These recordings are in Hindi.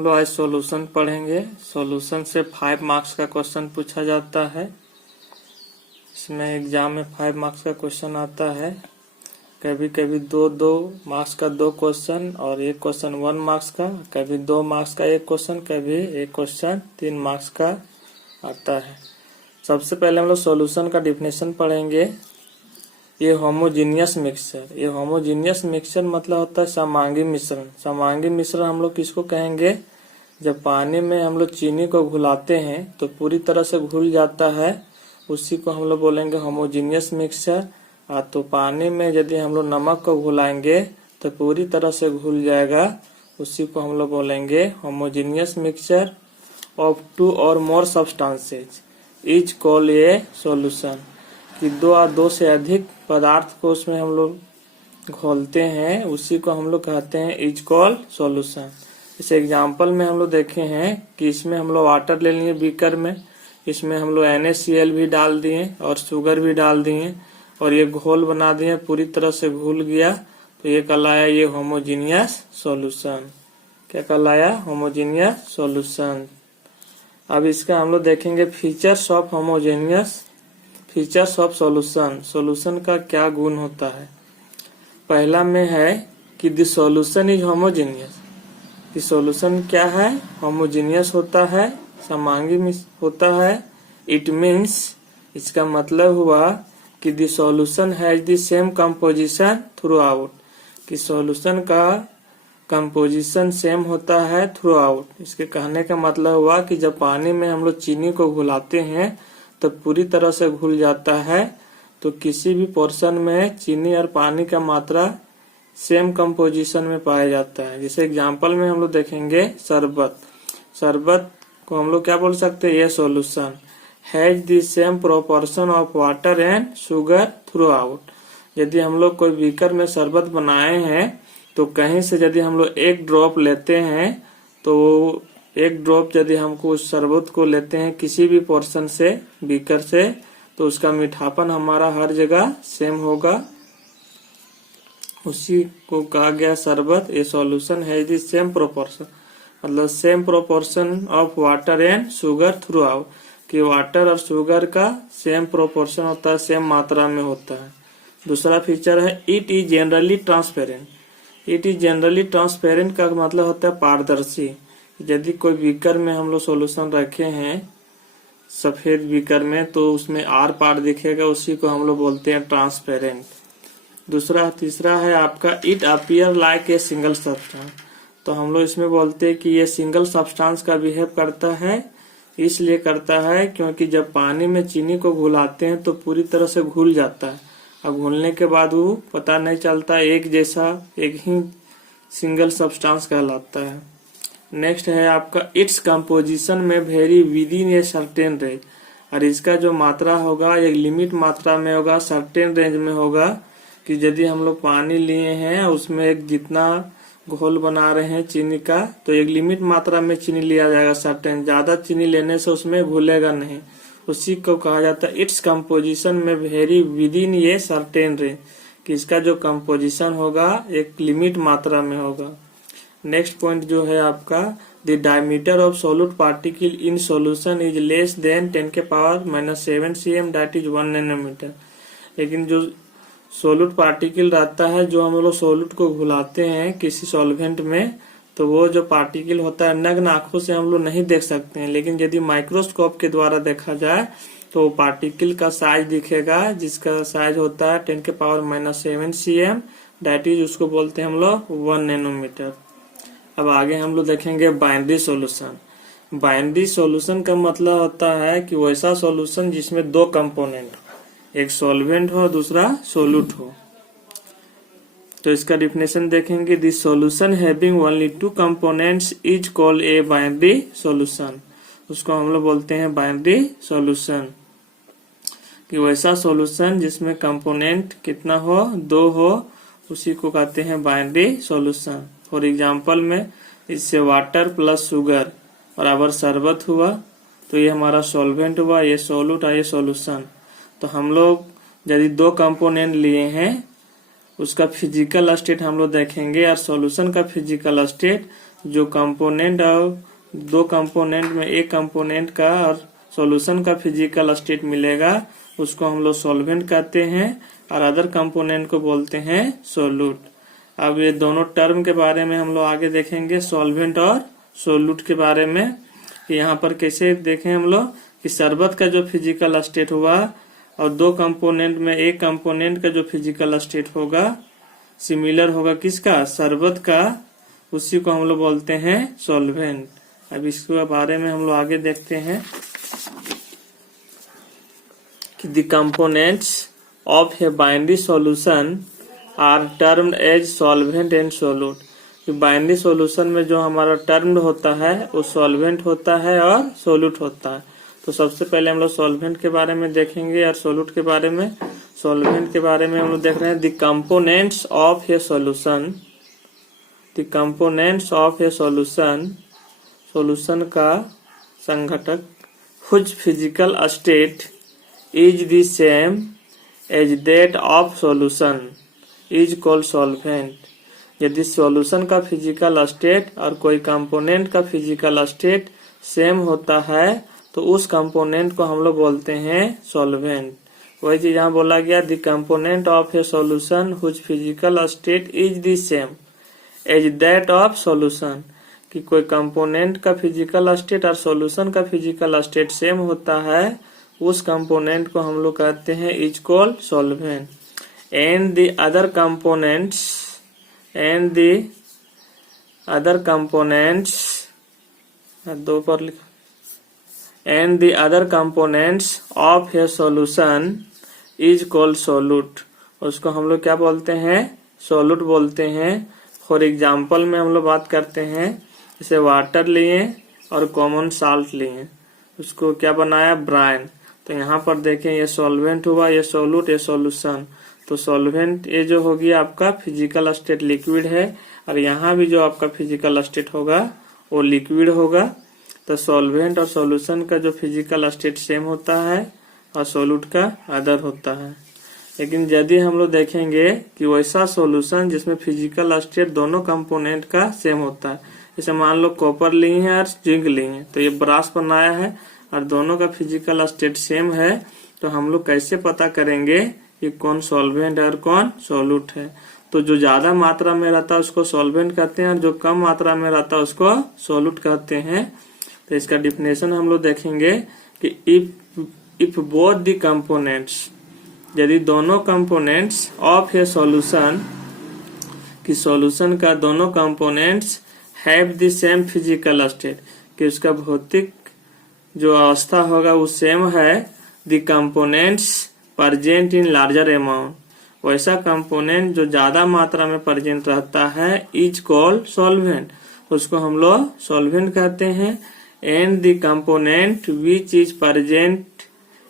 हम लोग आज सॉल्यूशन पढ़ेंगे। सॉल्यूशन से 5 मार्क्स का क्वेश्चन पूछा जाता है। इसमें एग्जाम में 5 मार्क्स का क्वेश्चन आता है। कभी कभी दो मार्क्स का 2 क्वेश्चन और एक क्वेश्चन 1 मार्क्स का, कभी 2 मार्क्स का एक क्वेश्चन, कभी एक क्वेश्चन 3 मार्क्स का आता है। सबसे पहले हम लोग सॉल्यूशन का डिफिनेशन पढ़ेंगे। ये होमोजीनियस मिक्सचर, ये होमोजीनियस मिक्सचर मतलब होता है समांगी मिश्रण। समांगी मिश्रण हम लोग किसको कहेंगे? जब पानी में हम लोग चीनी को घुलाते हैं तो पूरी तरह से घुल जाता है, उसी को हम लोग बोलेंगे होमोजीनियस मिक्सचर। तो पानी में यदि हम लोग नमक को घुलाएंगे तो पूरी तरह से घुल जाएगा, उसी को हम लोग बोलेंगे होमोजीनियस मिक्सचर ऑफ 2 और more substances is called a solution. कि 2 या 2 से अधिक पदार्थ को उसमें हम लोग घोलते हैं, उसी को हम लोग कहते हैं इज कॉल्ड सॉल्यूशन। इस एग्जांपल में हम लोग देखे हैं कि इसमें हम लोग वाटर ले लिए बीकर में, इसमें हम लोग NaCl भी डाल दिए और शुगर भी डाल दिए और ये घोल बना दिए, पूरी तरह से घुल गया, तो ये कहलाया ये होमोजीनियस सॉल्यूशन। क्या कहलाया? Homogeneous solution. अब इसका हम लोग देखेंगे features of homogeneous, features of solution. Solution का क्या गुण होता है? पहला में है कि द सॉल्यूशन इज होमोजेनियस। कि सॉल्यूशन क्या है? होमोजेनियस होता है, समांगी होता है। इट मीन्स, इसका मतलब हुआ कि the solution has the same composition through out. कि सॉल्यूशन का कंपोजिशन सेम होता है थ्रू आउट। इसके कहने का मतलब हुआ कि जब पानी में हम लोग चीनी को घुलाते हैं तो पूरी तरह से घुल जाता है, तो किसी भी पोर्शन में चीनी और पानी का मात्रा सेम कंपोजिशन में पाया जाता है। जैसे एग्जांपल में हम लोग देखेंगे शरबत। शरबत को हम लोग क्या बोल सकते हैं? ये solution has the same proportion of water and sugar through out. यदि हम लोग कोई बीकर में शरबत बनाए हैं तो कहीं से यदि हम लोग 1 ड्रॉप लेते हैं तो 1 ड्रॉप यदि हमको उस शरबत को लेते हैं किसी भी पोर्शन से, बीकर से, तो उसका मीठापन हमारा हर जगह सेम होगा, उसी को कहा गया शरबत। ये सॉल्यूशन है द सेम प्रोपोर्शन, मतलब same proportion of water and sugar through out. कि वाटर और शुगर का सेम प्रोपोर्शन होता है, सेम मात्रा में होता है। दूसरा फीचर है it is generally transparent. It is generally transparent का मतलब होता है पारदर्शी। यदि कोई बीकर में हम लोग सॉल्यूशन रखे हैं सफेद बीकर में, तो उसमें आर पार दिखेगा, उसी को हम लोग बोलते हैं ट्रांसपेरेंट। तीसरा है आपका it appear like a single substance. तो हम लोग इसमें बोलते हैं कि ये सिंगल सब्सटेंस का बिहेव करता है। इसलिए करता है क्योंकि जब पानी में चीनी को घुलाते हैं तो पूरी तरह से घुल जाता है, अब घुलने के बाद वो पता नहीं चलता, एक जैसा एक ही सिंगल सब्सटेंस कहलाता है। नेक्स्ट है आपका इट्स कंपोजिशन में very within a certain range. और इसका जो मात्रा होगा एक लिमिट मात्रा में होगा, सर्टेन रेंज में होगा। कि यदि हम लोग पानी लिए हैं उसमें एक जितना घोल बना रहे हैं चीनी का, तो एक लिमिट मात्रा में चीनी लिया जाएगा सर्टेन। ज्यादा चीनी लेने से उसमें घुलेगा नहीं, उसी को कहा जाता है इट्स कंपोजिशन में वेरी विदिन ये सर्टेन रेंज। कि इसका जो कंपोजिशन होगा एक लिमिट मात्रा में होगा। नेक्स्ट पॉइंट जो है आपका the diameter of solute particle in solution is less than 10⁻⁻7 cm, that is 1 nanometre. लेकिन जो सॉल्यूट पार्टिकल रहता है, जो हम लोग सॉल्यूट को घुलाते हैं किसी सॉल्वेंट में, तो वो जो पार्टिकल होता है नग्न आंखों से हम लोग नहीं देख सकते हैं, लेकिन यदि माइक्रोस्कोप के द्वारा देखा जाए तो पार्टिकल का साइज दिखेगा, जिसका साइज होता है 10⁻⁻7 cm, दैट इज उसको बोलते हैं हम लोग 1 नैनोमीटर। अब आगे हम लोग देखेंगे बाइनरी सॉल्यूशन। बाइनरी सॉल्यूशन का मतलब होता है कि वैसा सॉल्यूशन जिसमें 2 कंपोनेंट, एक सॉल्वेंट हो दूसरा सोल्यूट हो। तो इसका डिफिनेशन देखेंगे the solution having only 2 components is called A binary solution. उसको हम लोग बोलते हैं बाइनरी सॉल्यूशन। कि वैसा सॉल्यूशन जिसमें कंपोनेंट कितना हो? 2 हो, उसी को कहते हैं बाइनरी सॉल्यूशन। फॉर एग्जाम्पल में इससे वाटर प्लस शुगर बराबर शरबत हुआ, तो ये हमारा सॉल्वेंट हुआ, ये सोल्यूट है, ये सॉल्यूशन। तो हम लोग यदि 2 कंपोनेंट लिए हैं उसका फिजिकल स्टेट हम लोग देखेंगे और सॉल्यूशन का फिजिकल स्टेट, जो कंपोनेंट और दो कंपोनेंट में एक कंपोनेंट का और सॉल्यूशन का फिजिकल स्टेट मिलेगा उसको हम लोग सॉल्वेंट कहते हैं और अदर कंपोनेंट को बोलते हैं सोल्यूट। अब ये दोनों टर्म के बारे में हम लोग आगे देखेंगे, सॉल्वेंट और सोल्यूट के बारे में। यहाँ पर कैसे देखें हम लोग कि शरबत का जो फिजिकल स्टेट हुआ और दो कंपोनेंट में एक कंपोनेंट का जो फिजिकल स्टेट होगा सिमिलर होगा किसका, शरबत का, उसी को हम लोग बोलते हैं सॉल्वेंट। अब इसके बारे में हम लोग आगे देखते हैं कि the components of a binary solution are termed as solvent and solute. Binary solution में जो हमारा टर्म्ड होता है वो सॉल्वेंट होता है और सोल्यूट होता है। तो सबसे पहले हम लोग सॉल्वेंट के बारे में देखेंगे और सोल्यूट के बारे में। सॉल्वेंट के बारे में हम लोग देख रहे हैं the components of a solution, the components of a solution, solution का संघटक, whose physical state is the same as that of solution is called solvent. यदि सॉल्यूशन का फिजिकल स्टेट और कोई कंपोनेंट का फिजिकल स्टेट सेम होता है तो उस कंपोनेंट को हम लोग बोलते हैं सॉल्वेंट। वही चीज यहाँ बोला गया the component of a solution whose physical state is the same as that of solution, कि कोई कंपोनेंट का फिजिकल स्टेट और सॉल्यूशन का फिजिकल स्टेट सेम होता है उस कंपोनेंट को हम लोग कहते हैं is called solvent. And the other components, and the other components, दो पर लिखा, and the other components of a solution is called solute. उसको हम लोग क्या बोलते हैं, सोल्यूट बोलते हैं। फॉर एग्जाम्पल में हम लोग बात करते हैं, जैसे वाटर लिए और कॉमन साल्ट लिए, उसको क्या बनाया, ब्राइन। तो यहाँ पर देखें ये सॉल्वेंट हुआ, ये सोल्यूट, ये सॉल्यूशन। तो सॉल्वेंट ये जो होगी आपका फिजिकल स्टेट लिक्विड है और यहाँ भी जो आपका फिजिकल स्टेट होगा वो लिक्विड होगा। तो सॉल्वेंट और सॉल्यूशन का जो फिजिकल स्टेट सेम होता है और सोल्यूट का अदर होता है। लेकिन यदि हम लोग देखेंगे कि वैसा सॉल्यूशन जिसमें फिजिकल स्टेट दोनों कंपोनेंट का सेम होता है, जैसे मान लो कॉपर लिए हैं और जिंक लिए हैं, तो ये ब्रास बनाया है और दोनों का फिजिकल स्टेट सेम है, तो हम लोग कैसे पता करेंगे कि कौन सॉल्वेंट है और कौन सोल्यूट है। तो जो ज्यादा मात्रा में रहता है उसको सॉल्वेंट कहते हैं और जो कम मात्रा में रहता है उसको सोल्यूट कहते हैं। तो इसका डिफिनेशन हम लोग देखेंगे कि इफ बोथ द कंपोनेंट्स, यदि दोनों कंपोनेंट्स ऑफ ए सॉल्यूशन, कि सॉल्यूशन का दोनों components have the same physical state, कि उसका भौतिक जो अवस्था होगा वो सेम है, the components present in larger amount, वैसा कंपोनेंट जो ज्यादा मात्रा में प्रेजेंट रहता है इज कॉल्ड सॉल्वेंट, उसको हम लोग सॉल्वेंट कहते हैं। And the component which is present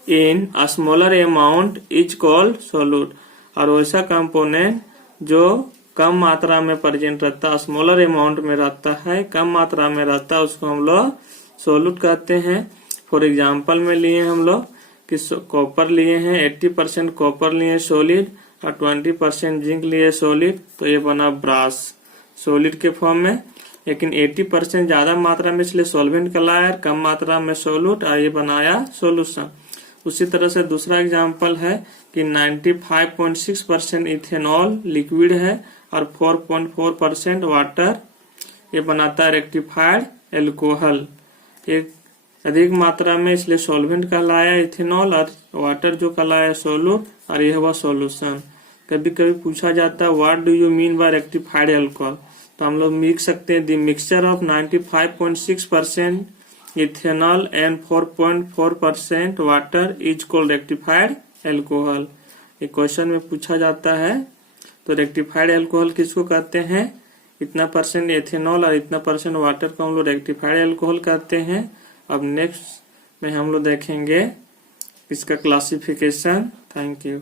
in a smaller amount is called solute, और वैसा कंपोनेंट जो कम मात्रा में प्रेजेंट रहता है, स्मॉलर अमाउंट में रहता है, कम मात्रा में रहता है, उसको हम लोग सोल्यूट कहते हैं। फॉर एग्जाम्पल में लिए हम लोग कि कॉपर लिए हैं, 80% कॉपर लिए सॉलिड और 20% जिंक लिए सॉलिड, तो ये बना ब्रास सॉलिड के फॉर्म में। लेकिन 80% ज्यादा मात्रा में इसलिए सॉल्वेंट कहलाया, कम मात्रा में सोल्यूट, और ये बनाया सोल्यूशन। उसी तरह से दूसरा एग्जाम्पल है कि 95.6% इथेनॉल लिक्विड है और 4.4% वाटर, ये बनाता है रेक्टिफाइड एल्कोहल। एक अधिक मात्रा में इसलिए सॉल्वेंट कहलाया इथेनॉल और वाटर जो कहलाया सोल्यूट, और यह हुआ सॉल्यूशन। कभी कभी पूछा जाता है what do you mean by rectified alcohol, तो हम लोग लिख सकते हैं the mixture of 95.6% ethanol and 4.4% water is called rectified alcohol. ये क्वेश्चन में पूछा जाता है। तो रेक्टिफाइड एल्कोहल किसको कहते हैं, इतना परसेंट इथेनॉल और इतना परसेंट वाटर को हम लोग रेक्टिफाइड एल्कोहल कहते हैं। अब नेक्स्ट में हम लोग देखेंगे इसका क्लासिफिकेशन। Thank you.